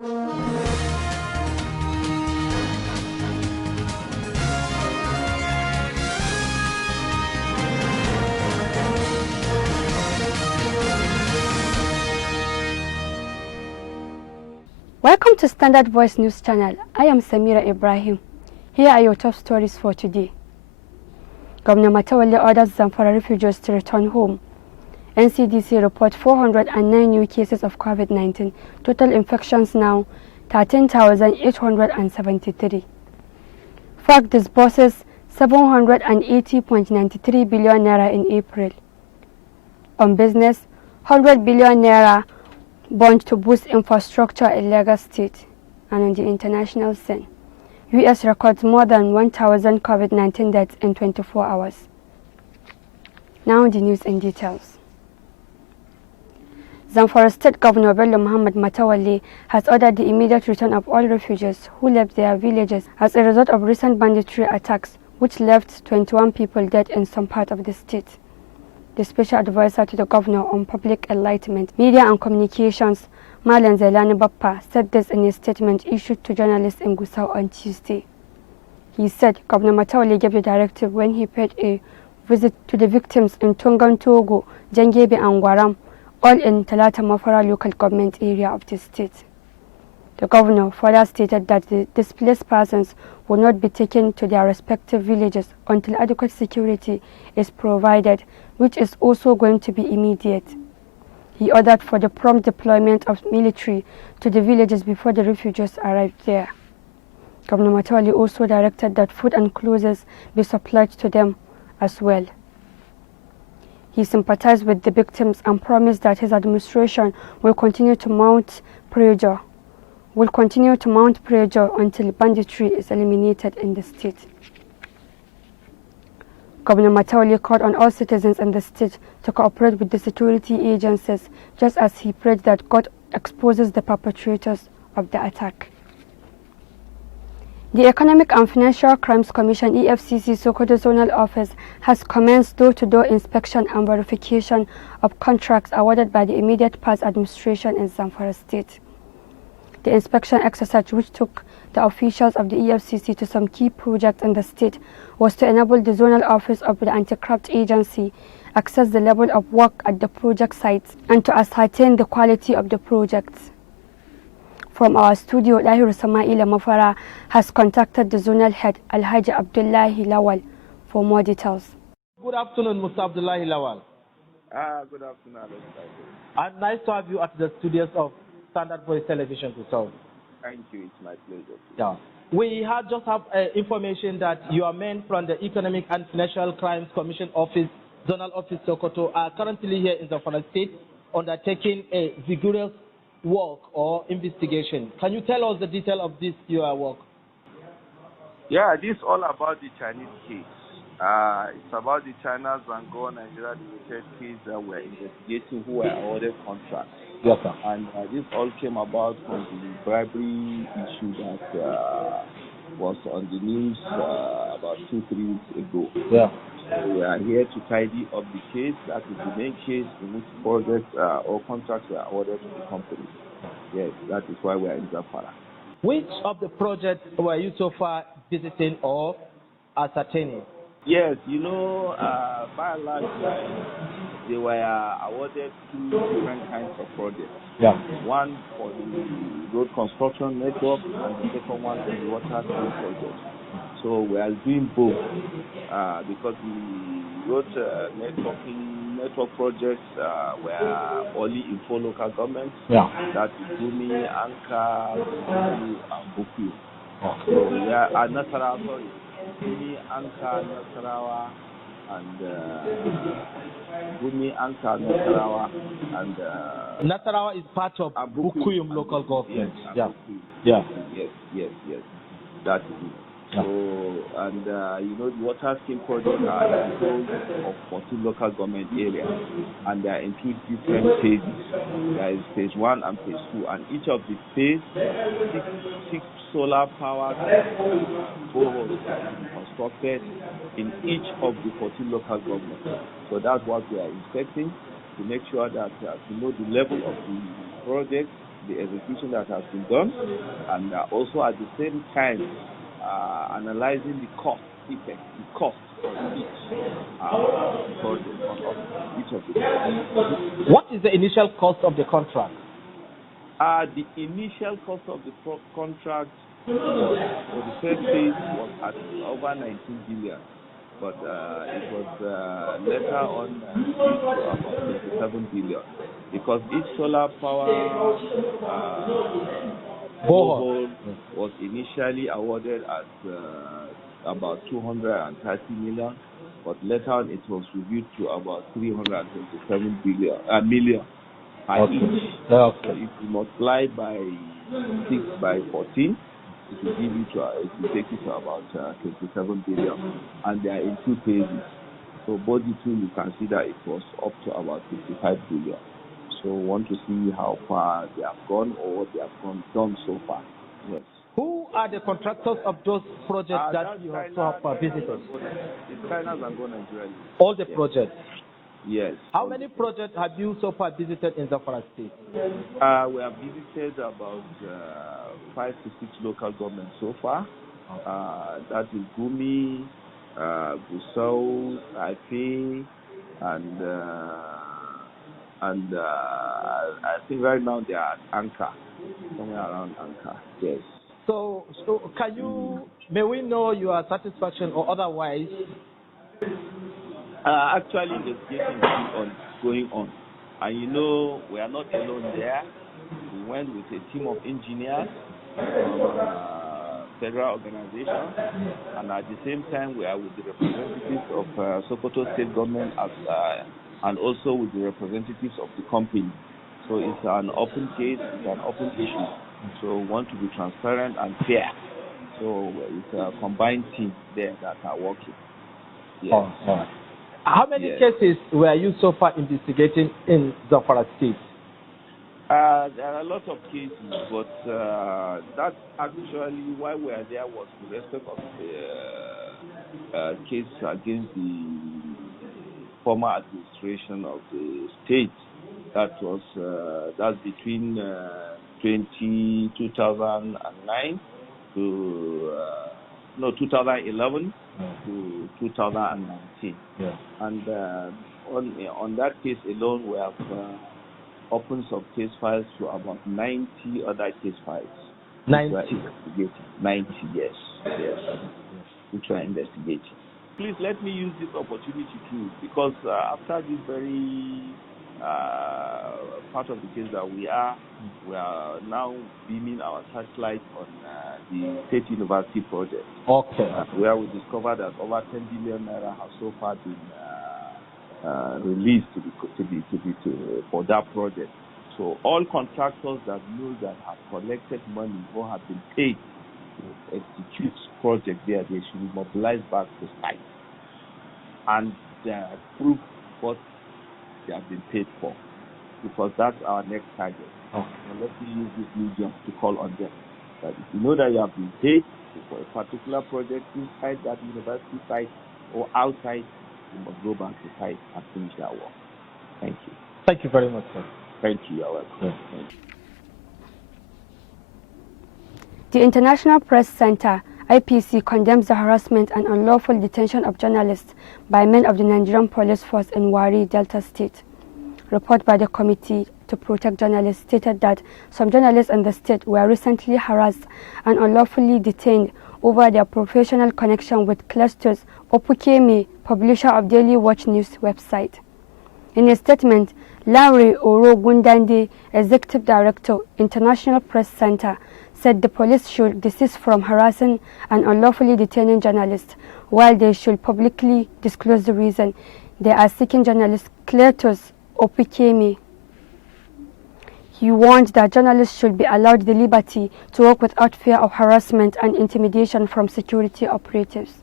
Welcome to Standard Voice News Channel. I am Samira Ibrahim. Here are your top stories for today. Governor Matawale orders Zamfara refugees to return home. NCDC report 409 new cases of COVID-19. Total infections now 13,873. FARC disburses 780.93 billion naira in April. On business, 100 billion naira bond to boost infrastructure in Lagos State. And on the international scene, US records more than 1,000 COVID-19 deaths in 24 hours. Now the news in details. Zamfara State Governor Bello Muhammad Matawale has ordered the immediate return of all refugees who left their villages as a result of recent banditry attacks, which left 21 people dead in some part of the state. The Special Advisor to the Governor on Public Enlightenment, Media and Communications, Malan Zailani Bappa, said this in a statement issued to journalists in Guizhou on Tuesday. He said Governor Matawale gave the directive when he paid a visit to the victims in Tungan Togo, Jangebe and Gwaram, all in Talata Mafara local government area of the state. The governor further stated that the displaced persons will not be taken to their respective villages until adequate security is provided, which is also going to be immediate. He ordered for the prompt deployment of military to the villages before the refugees arrived there. Governor Matawale also directed that food and clothes be supplied to them as well. He sympathized with the victims and promised that his administration will continue to mount pressure until banditry is eliminated in the state. Governor Matawale called on all citizens in the state to cooperate with the security agencies, just as he prayed that God exposes the perpetrators of the attack. The Economic and Financial Crimes Commission (EFCC) Sokoto Zonal Office has commenced door-to-door inspection and verification of contracts awarded by the immediate past administration in Zamfara State. The inspection exercise, which took the officials of the EFCC to some key projects in the state, was to enable the zonal office of the anti-graft agency access the level of work at the project sites and to ascertain the quality of the projects. From our studio, Dahiru Samaila Mafara has contacted the zonal head Alhaji Abdullahi Lawal for more details. Good afternoon, Mr. Abdullahi Lawal. Good afternoon, And nice to have you at the studios of Standard Voice Television to serve. Thank you, it's my pleasure. Yeah. We just have information that your men from the Economic and Financial Crimes Commission Office, Zonal Office Sokoto, are currently here in Zamfara State undertaking a vigorous work or investigation. Can you tell us the detail of this your work? Yeah, this is all about the Chinese case. It's about the China Zango Nigeria Limited case that we're investigating who were awarded contracts. Yes, sir. And this all came about from the bribery issue that was on the news about 2-3 weeks ago. Yeah. So we are here to tidy up the case. That is the main case in which projects or contracts were awarded to the company. Yes, that is why we are in Zamfara. Which of the projects were you so far visiting or ascertaining? Yes, by and large, they were awarded 2 different kinds of projects. Yeah. One for the road construction network and the second one for the water scheme project. So we are doing both because the road network projects were only in 4 local governments. Yeah. That is Gumi, Anka, and Buku. Oh. So we are Nasarawa, sorry. Gumi, Anka, Nasarawa, and Gumi, Anka, Nasarawa, and Nasarawa is part of Bukuyum local government. Yes, yeah. Yes. That is it. So, and the water scheme projects are composed of 14 local government areas, and they are in 2 different phases. There is phase 1 and phase 2, and each of the phase, 6 solar power boreholes are constructed in each of the 14 local governments. So that's what we are inspecting, to make sure that to know the level of the project the execution that has been done, and also at the same time analyzing the cost effect, the cost of each project on each of the projects. What is the initial cost of the contract? The initial cost of the contract for the first phase was at over 19 billion, but it was later on to about 27 billion, because each solar power borehole was initially awarded at about 230 million, but later on it was reviewed to about 327 million per each. So if you multiply by 6 by 14, it will give you it will take you to about 27 billion, and they are in 2 phases. So both the two, you can see that it was up to about 55 billion. So we want to see how far they have gone or what they have done so far. Yes. Who are the contractors of those projects that you have so far visited? It's China and Nigeria. All the projects? Yes. How many projects have you so far visited in Zamfara State? We have visited about 5 to 6 local governments so far. That is Gumi, Guizhou, Svtv, and I think right now they are at Anchor, somewhere around Anchor. Yes. So can you, may we know your satisfaction or otherwise? Actually, investigation is going on. And you know, we are not alone there. We went with a team of engineers from federal organizations, and at the same time, we are with the representatives of Sokoto State Government and also with the representatives of the company. So it's an open case, it's an open issue. So we want to be transparent and fair. So it's a combined team there that are working. Yes. How many cases were you so far investigating in Zamfara State? There are a lot of cases, but that actually why we are there was in respect of the case against the former administration of the state. That was that's between 2009 to 2011 to 2019. Yeah. And on that case alone, we have opened some case files to about 90 other case files. 90? 90, yes. Which we are investigating. Please let me use this opportunity too, because after this very part of the case that we are now beaming our searchlight on the State University project. Okay. Where we discovered that over 10 billion naira has so far been released for that project. So all contractors that have collected money or have been paid to execute project there, they should be mobilized back to site and prove what they have been paid for, because that's our next target. And let me use this medium to call on them that if you know that you have been paid for a particular project inside that university site or outside, you must go back to site and finish that work. Thank you. Thank you very much, sir. Thank you. You're welcome. Yeah. Thank you. The International Press Center, IPC, condemns the harassment and unlawful detention of journalists by men of the Nigerian Police Force in Wari, Delta State. Report by the Committee to Protect Journalists stated that some journalists in the state were recently harassed and unlawfully detained over their professional connection with Clastus Opukeme, publisher of Daily Watch News website. In a statement, Larry Orogundande, Executive Director, International Press Center, said the police should desist from harassing and unlawfully detaining journalists, while they should publicly disclose the reason they are seeking journalist Clastus Opukeme. He warned that journalists should be allowed the liberty to work without fear of harassment and intimidation from security operatives.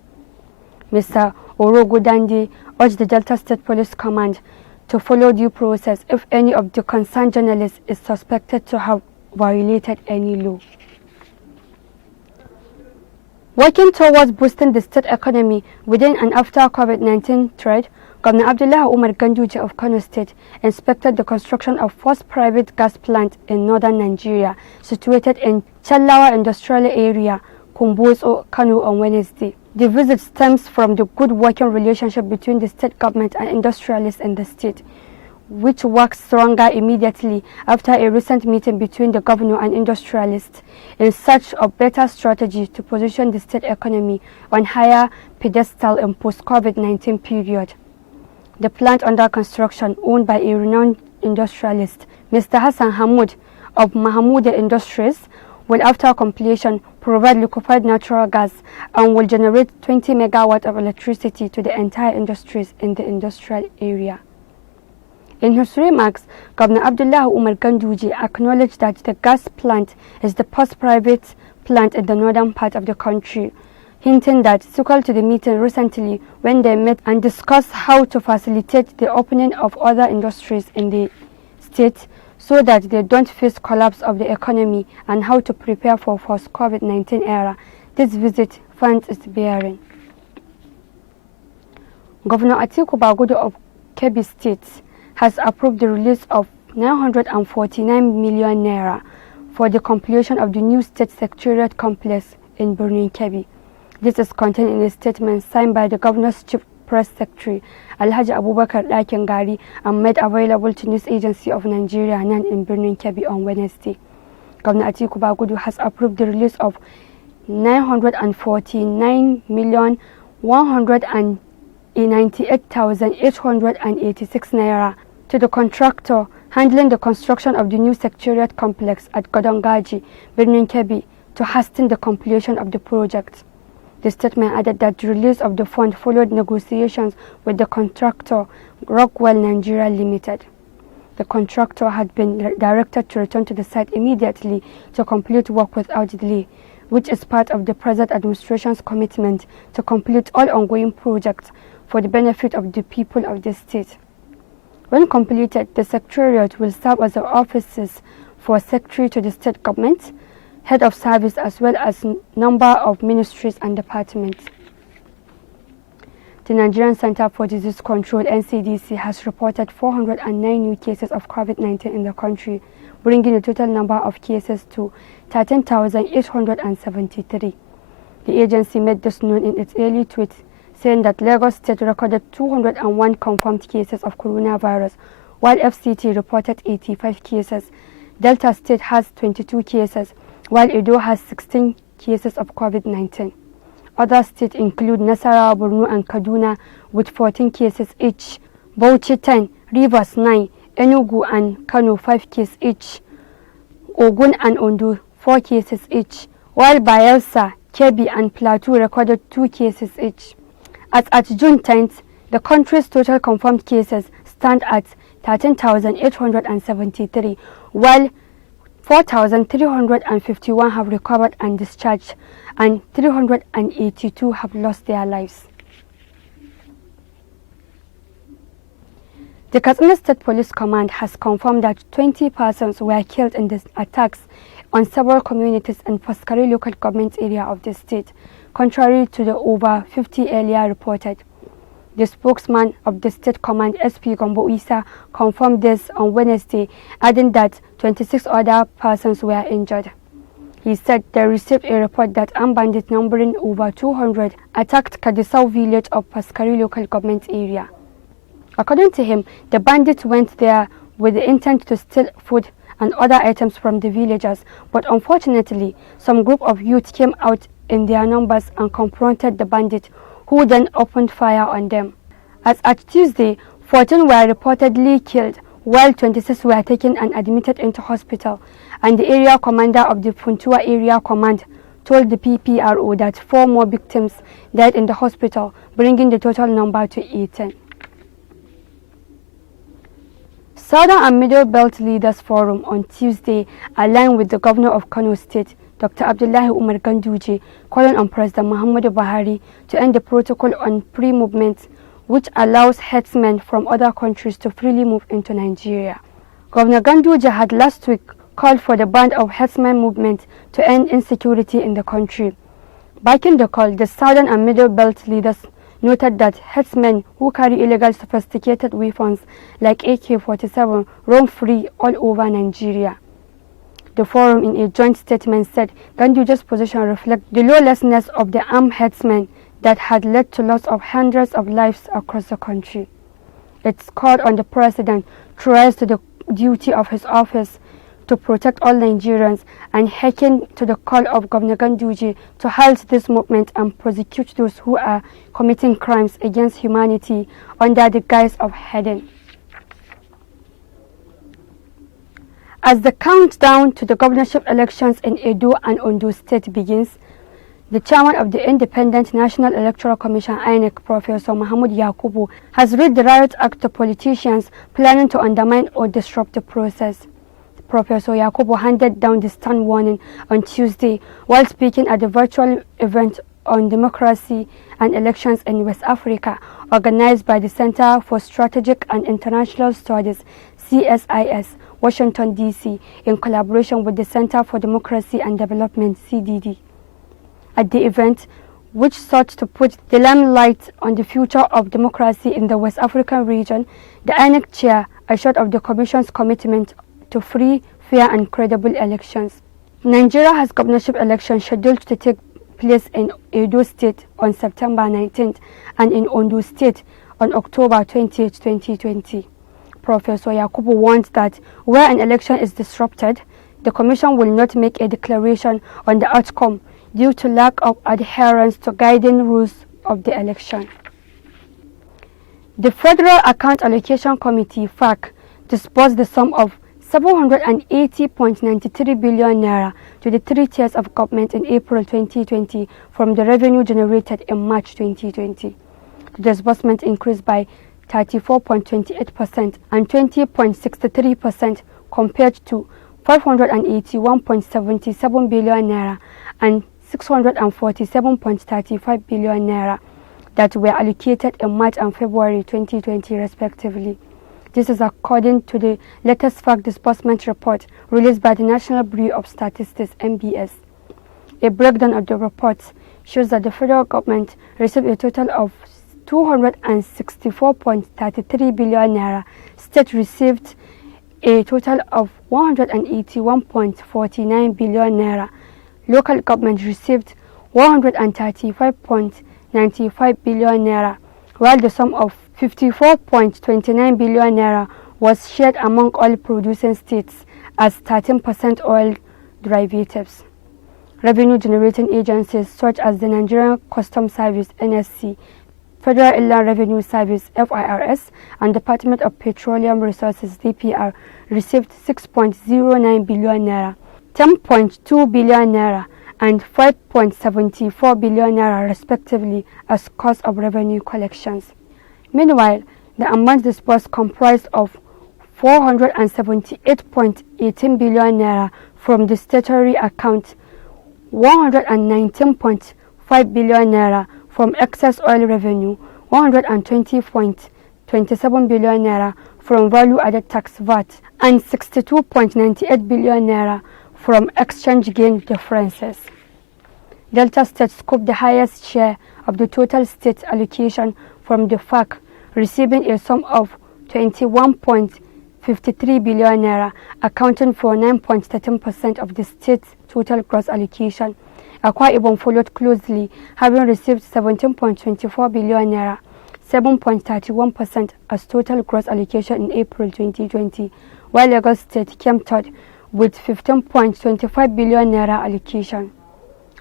Mr. Orogundande urged the Delta State Police Command to follow due process if any of the concerned journalists is suspected to have violated any law. Working towards boosting the state economy within and after COVID-19 threat, Governor Abdullah Umar Ganduji of Kano State inspected the construction of first private gas plant in northern Nigeria, situated in Challawa Industrial Area, Kumbotso, Kano on Wednesday. The visit stems from the good working relationship between the state government and industrialists in the state, which works stronger immediately after a recent meeting between the governor and industrialists in search of better strategy to position the state economy on higher pedestal in post-COVID-19 period. The plant under construction, owned by a renowned industrialist, Mr. Hassan Hamoud of Mahamouda Industries, will after completion provide liquefied natural gas and will generate 20 megawatts of electricity to the entire industries in the industrial area. In his remarks, Governor Abdullah Umar Ganduji acknowledged that the gas plant is the first private plant in the northern part of the country, hinting that sequel to the meeting recently when they met and discussed how to facilitate the opening of other industries in the state so that they don't face collapse of the economy and how to prepare for post-COVID-19 era. This visit finds its bearing. Governor Atiku Bagudu of Kebbi State has approved the release of 949 million naira for the completion of the new state secretariat complex in Birnin Kebbi. This is contained in a statement signed by the governor's chief press secretary, Alhaji Abubakar Dakin Gari, and made available to News Agency of Nigeria NAN in Birnin Kebbi on Wednesday. Governor Atiku Bagudu has approved the release of 949,198,886 naira to the contractor handling the construction of the new secretariat complex at Godongaji, Birnin Kebbi, to hasten the completion of the project. The statement added that the release of the fund followed negotiations with the contractor, Rockwell Nigeria Limited. The contractor had been directed to return to the site immediately to complete work without delay, which is part of the present administration's commitment to complete all ongoing projects for the benefit of the people of the state. When completed, the secretariat will serve as the offices for secretary to the state government, head of service, as well as number of ministries and departments. The Nigerian Center for Disease Control (NCDC) has reported 409 new cases of COVID-19 in the country, bringing the total number of cases to 13,873. The agency made this known in its early tweet, saying that Lagos State recorded 201 confirmed cases of coronavirus, while FCT reported 85 cases. Delta State has 22 cases, while Edo has 16 cases of COVID-19. Other states include Nasarawa, Borno and Kaduna with 14 cases each, Bauchi 10, Rivers 9, Enugu and Kano 5 cases each, Ogun and Ondo 4 cases each, while Bayelsa, Kebbi and Plateau recorded 2 cases each. As at June 10th, the country's total confirmed cases stand at 13,873, while 4,351 have recovered and discharged, and 382 have lost their lives. The Katsina State Police Command has confirmed that 20 persons were killed in the attacks on several communities in Faskari local government area of the state, contrary to the over 50 earlier reported. The spokesman of the State Command, SP Gombo Isa, confirmed this on Wednesday, adding that 26 other persons were injured. He said they received a report that armed bandits numbering over 200 attacked Guizhou village of Faskari local government area. According to him, the bandits went there with the intent to steal food and other items from the villagers, but unfortunately, some group of youth came out in their numbers and confronted the bandits, who then opened fire on them. As at Tuesday, 14 were reportedly killed, while 26 were taken and admitted into hospital, and the area commander of the Funtua Area Command told the PPRO that 4 more victims died in the hospital, bringing the total number to 18. Southern and Middle Belt Leaders Forum on Tuesday aligned with the governor of Kano State, Dr. Abdullah Umar Ganduji, calling on President Muhammadu Buhari to end the protocol on free movement, which allows herdsmen from other countries to freely move into Nigeria. Governor Ganduji had last week called for the ban of herdsmen movement to end insecurity in the country. Backing the call, the Southern and Middle Belt leaders noted that herdsmen who carry illegal sophisticated weapons like AK-47 roam free all over Nigeria. The forum, in a joint statement, said Ganduje's position reflects the lawlessness of the armed herdsmen that had led to loss of hundreds of lives across the country. It called on the president to rise to the duty of his office to protect all Nigerians and hearken to the call of Governor Ganduje to halt this movement and prosecute those who are committing crimes against humanity under the guise of hiding. As the countdown to the governorship elections in Edo and Ondo State begins, the chairman of the Independent National Electoral Commission (INEC), Professor Mahmoud Yakubu, has read the riot act to politicians planning to undermine or disrupt the process. Professor Yakubu handed down the stern warning on Tuesday while speaking at the virtual event on democracy and elections in West Africa, organized by the Center for Strategic and International Studies (CSIS), Washington, D.C., in collaboration with the Center for Democracy and Development (CDD). At the event, which sought to put the limelight on the future of democracy in the West African region, the INEC chair assured of the Commission's commitment to free, fair and credible elections. Nigeria has governorship elections scheduled to take place in Edo State on September 19th and in Ondo State on October 20th, 2020. Professor Yakubu warned that where an election is disrupted, the Commission will not make a declaration on the outcome due to lack of adherence to guiding rules of the election. The Federal Account Allocation Committee (FAC) disbursed the sum of 780.93 billion naira to the three tiers of government in April 2020 from the revenue generated in March 2020. The disbursement increased by 34.28% and 20.63% compared to 581.77 billion naira and 647.35 billion naira that were allocated in March and February 2020 respectively. This is according to the latest FAC disbursement report released by the National Bureau of Statistics (NBS). A breakdown of the reports shows that the federal government received a total of 264.33 billion naira. State received a total of 181.49 billion naira. Local government received 135.95 billion naira, while the sum of 54.29 billion naira was shared among all producing states as 13% oil derivatives. Revenue generating agencies such as the Nigerian Customs Service (NSC), Federal Inland Revenue Service (FIRS), and Department of Petroleum Resources (DPR) received 6.09 billion naira, 10.2 billion naira, and 5.74 billion naira respectively as cost of revenue collections. Meanwhile, the amount disbursed comprised of 478.18 billion naira from the statutory account, 119.5 billion naira from excess oil revenue, 120.27 billion naira from value-added tax VAT, and 62.98 billion naira from exchange gain differences. Delta State scooped the highest share of the total state allocation from the FAC, receiving a sum of 21.53 billion naira, accounting for 9.13% of the state's total gross allocation. Akwa Ibom followed closely, having received 17.24 billion naira, 7.31% as total gross allocation in April 2020, while Lagos State came third with 15.25 billion naira allocation.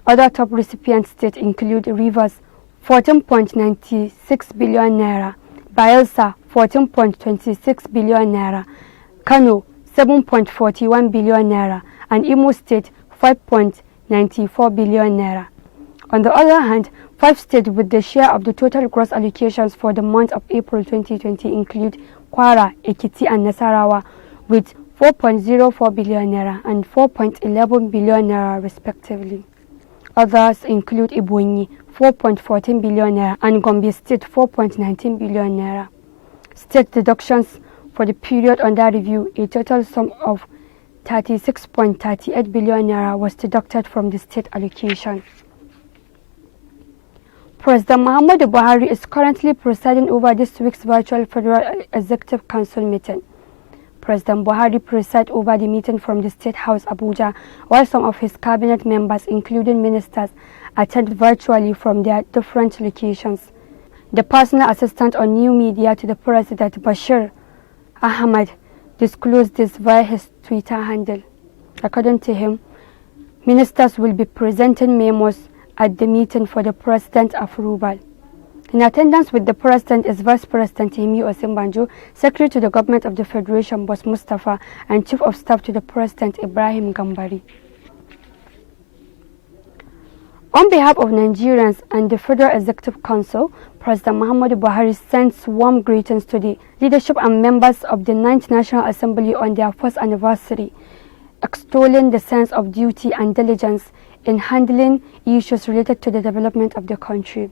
Other top recipient states include Rivers, 14.96 billion naira, Bayelsa, 14.26 billion naira, Kano, 7.41 billion naira, and Imo State, 5.94 billion naira. On the other hand, 5 states with the share of the total gross allocations for the month of April 2020 include Kwara, Ekiti, and Nasarawa with 4.04 billion naira and 4.11 billion naira respectively. Others include Ebonyi, 4.14 billion naira, and Gombe State, 4.19 billion naira. State deductions for the period under review, a total sum of 36.38 billion naira was deducted from the state allocation. President Muhammadu Buhari is currently presiding over this week's virtual Federal Executive Council meeting. President Buhari presided over the meeting from the State House, Abuja, while some of his cabinet members, including ministers, attended virtually from their different locations. The personal assistant on new media to the president, Bashir Ahmad, disclosed this via his Twitter handle. According to him, ministers will be presenting memos at the meeting for the president's approval. In attendance with the president is Vice President Yemi Osinbajo, Secretary to the Government of the Federation Boss Mustafa, and Chief of Staff to the President Ibrahim Gambari. On behalf of Nigerians and the Federal Executive Council, President Muhammadu Buhari sends warm greetings to the leadership and members of the 9th National Assembly on their first anniversary, extolling the sense of duty and diligence in handling issues related to the development of the country.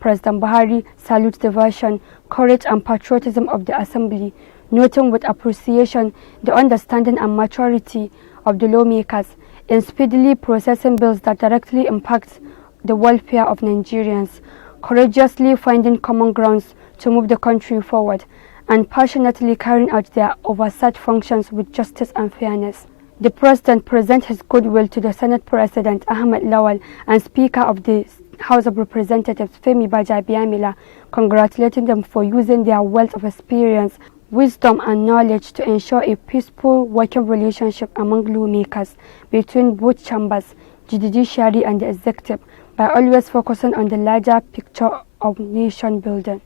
President Buhari salutes the vision, courage and patriotism of the Assembly, noting with appreciation the understanding and maturity of the lawmakers in speedily processing bills that directly impact the welfare of Nigerians, courageously finding common grounds to move the country forward, and passionately carrying out their oversight functions with justice and fairness. The President presents his goodwill to the Senate President Ahmed Lawal and Speaker of the House of Representatives Femi Bajabiamila, congratulating them for using their wealth of experience, wisdom and knowledge to ensure a peaceful working relationship among lawmakers between both chambers, the judiciary and the executive, by always focusing on the larger picture of nation building.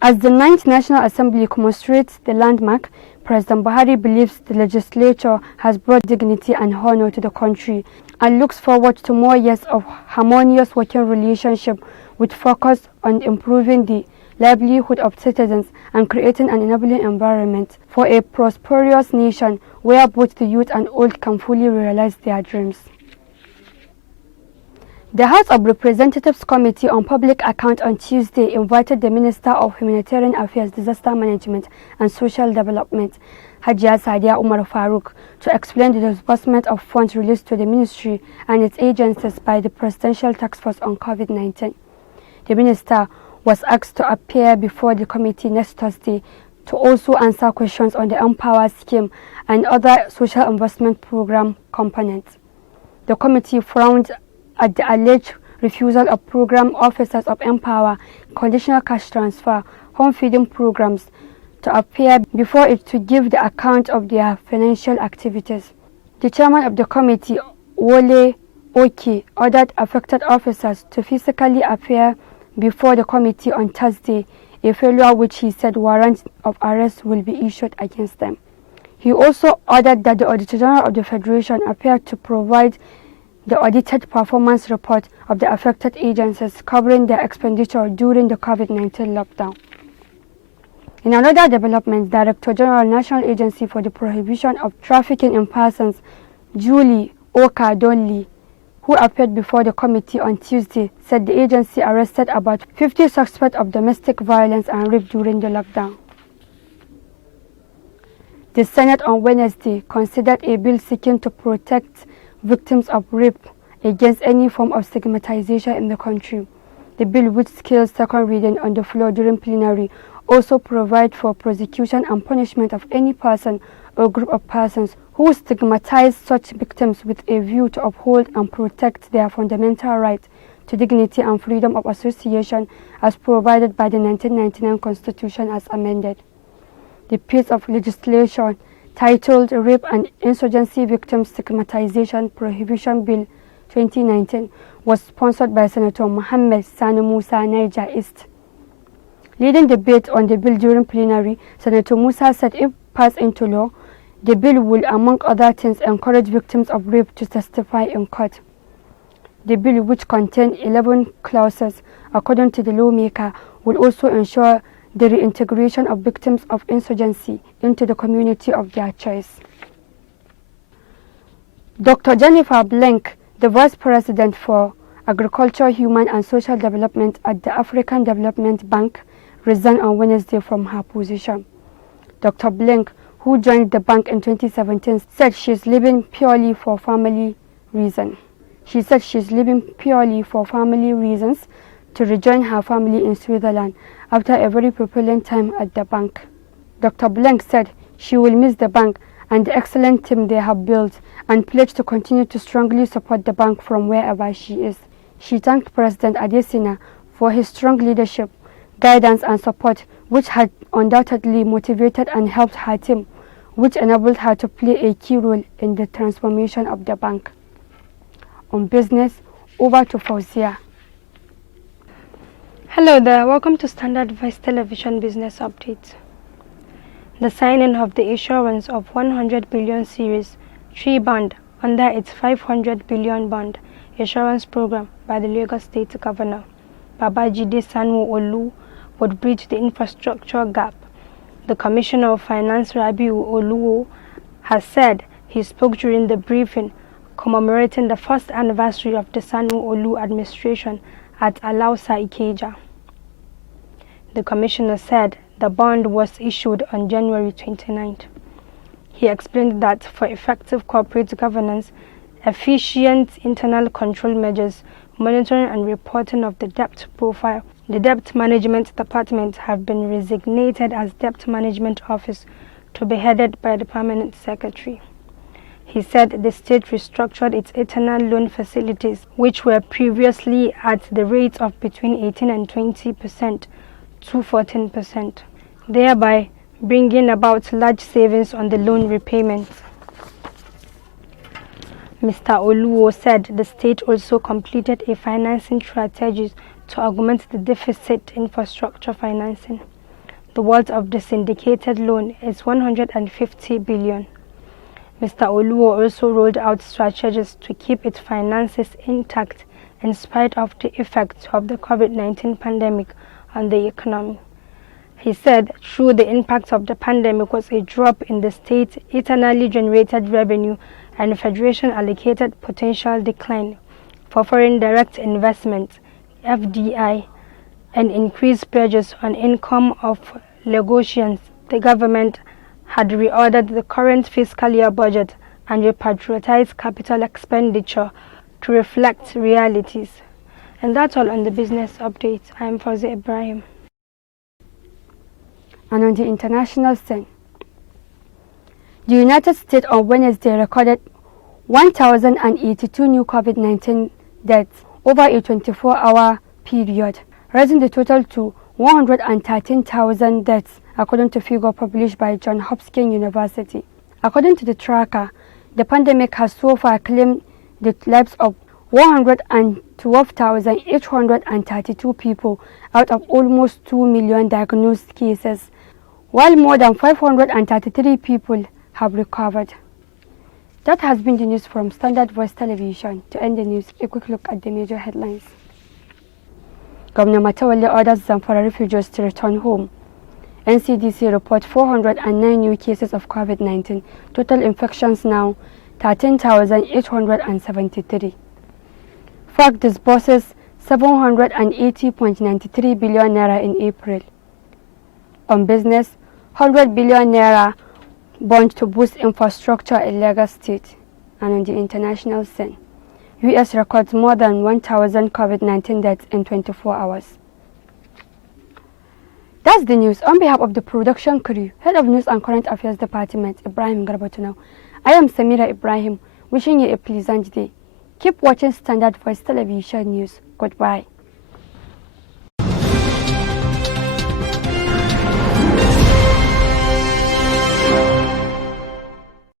As the 9th National Assembly commemorates the landmark, President Buhari believes the legislature has brought dignity and honor to the country and looks forward to more years of harmonious working relationship with focus on improving the livelihood of citizens and creating an enabling environment for a prosperous nation where both the youth and old can fully realize their dreams. The House of Representatives Committee on Public Account on Tuesday invited the Minister of Humanitarian Affairs, Disaster Management and Social Development, Hajia Sadia Umar Farouk, to explain the disbursement of funds released to the ministry and its agencies by the Presidential Task Force on COVID-19. The minister was asked to appear before the committee next Thursday to also answer questions on the Empower scheme and other social investment program components. The committee frowned at the alleged refusal of program officers of Empower, conditional cash transfer, home feeding programs to appear before it to give the account of their financial activities. The chairman of the committee, Wole Oke, ordered affected officers to physically appear before the committee on Thursday, a failure which he said warrants of arrest will be issued against them. He also ordered that the Auditor General of the Federation appear to provide the audited performance report of the affected agencies covering their expenditure during the COVID-19 lockdown. In another development, Director General National Agency for the Prohibition of Trafficking in Persons, Julie Oka-Donley, who appeared before the committee on Tuesday, said the agency arrested about 50 suspects of domestic violence and rape during the lockdown. The Senate on Wednesday considered a bill seeking to protect victims of rape against any form of stigmatization in the country. The bill, which scales second reading on the floor during plenary, also provides for prosecution and punishment of any person or group of persons who stigmatize such victims with a view to uphold and protect their fundamental right to dignity and freedom of association as provided by the 1999 Constitution as amended. The piece of legislation titled Rape and Insurgency Victims Stigmatization Prohibition Bill 2019 was sponsored by Senator Mohammed Sani Musa, Niger East. Leading debate on the bill during plenary, Senator Musa said if passed into law, the bill will, among other things, encourage victims of rape to testify in court. The bill, which contained 11 clauses, according to the lawmaker, will also ensure the reintegration of victims of insurgency into the community of their choice. Dr. Jennifer Blank, the Vice President for Agriculture, Human and Social Development at the African Development Bank, resigned on Wednesday from her position. Dr. Blank, who joined the bank in 2017, said she is leaving purely for family reasons. She said she is leaving purely for family reasons, to rejoin her family in Switzerland after a very fulfilling time at the bank. Dr. Blank said she will miss the bank and the excellent team they have built and pledged to continue to strongly support the bank from wherever she is. She thanked President Adesina for his strong leadership, guidance and support, which had undoubtedly motivated and helped her team, which enabled her to play a key role in the transformation of the bank. On business, over to Fauzia. Hello there, welcome to Standard Voice Television Business Update. The signing of the issuance of 100 billion series 3 bond under its 500 billion bond issuance program by the Lagos State Governor Babajide Sanwo-Olu would bridge the infrastructure gap. The Commissioner of Finance Rabiu Oluwo has said he spoke during the briefing commemorating the first anniversary of the Sanwo-Olu administration at Alausa Ikeja. The Commissioner said the bond was issued on January 29th. He explained that for effective corporate governance, efficient internal control measures, monitoring and reporting of the debt profile, the Debt Management Department have been resignated as Debt Management Office to be headed by the Permanent Secretary. He said the state restructured its internal loan facilities, which were previously at the rate of between 18 and 20% to 14%, thereby bringing about large savings on the loan repayments. Mr. Oluwo said the state also completed a financing strategy to augment the deficit infrastructure financing. The worth of the syndicated loan is 150 billion. Mr. Oluwo also rolled out strategies to keep its finances intact in spite of the effects of the COVID-19 pandemic on the economy. He said through the impact of the pandemic was a drop in the state's internally generated revenue and Federation allocated potential decline for foreign direct investment, FDI, and increased pressures on income of Lagosians. The government had reordered the current fiscal year budget and repatriatized capital expenditure to reflect realities. And that's all on the business update. I'm Fauzi Ibrahim. And on the international scene, the United States on Wednesday recorded 1,082 new COVID-19 deaths over a 24-hour period, raising the total to 113,000 deaths, according to figure published by Johns Hopkins University. According to the tracker, the pandemic has so far claimed the lives of 112,832 people out of almost 2 million diagnosed cases, while more than 533 people have recovered. That has been the news from Standard Voice Television. To end the news, a quick look at the major headlines. Governor Matawale orders Zamfara refugees to return home. NCDC report 409 new cases of COVID-19. Total infections now 13,873. FARC disburses 780.93 billion naira in April. On business, 100 billion naira bond to boost infrastructure in Lagos State. And on the international scene, US records more than 1,000 COVID-19 deaths in 24 hours. That's the news. On behalf of the production crew, Head of News and Current Affairs Department, Ibrahim Garbatuna, I am Samira Ibrahim, wishing you a pleasant day. Keep watching Standard Voice Television News. Goodbye.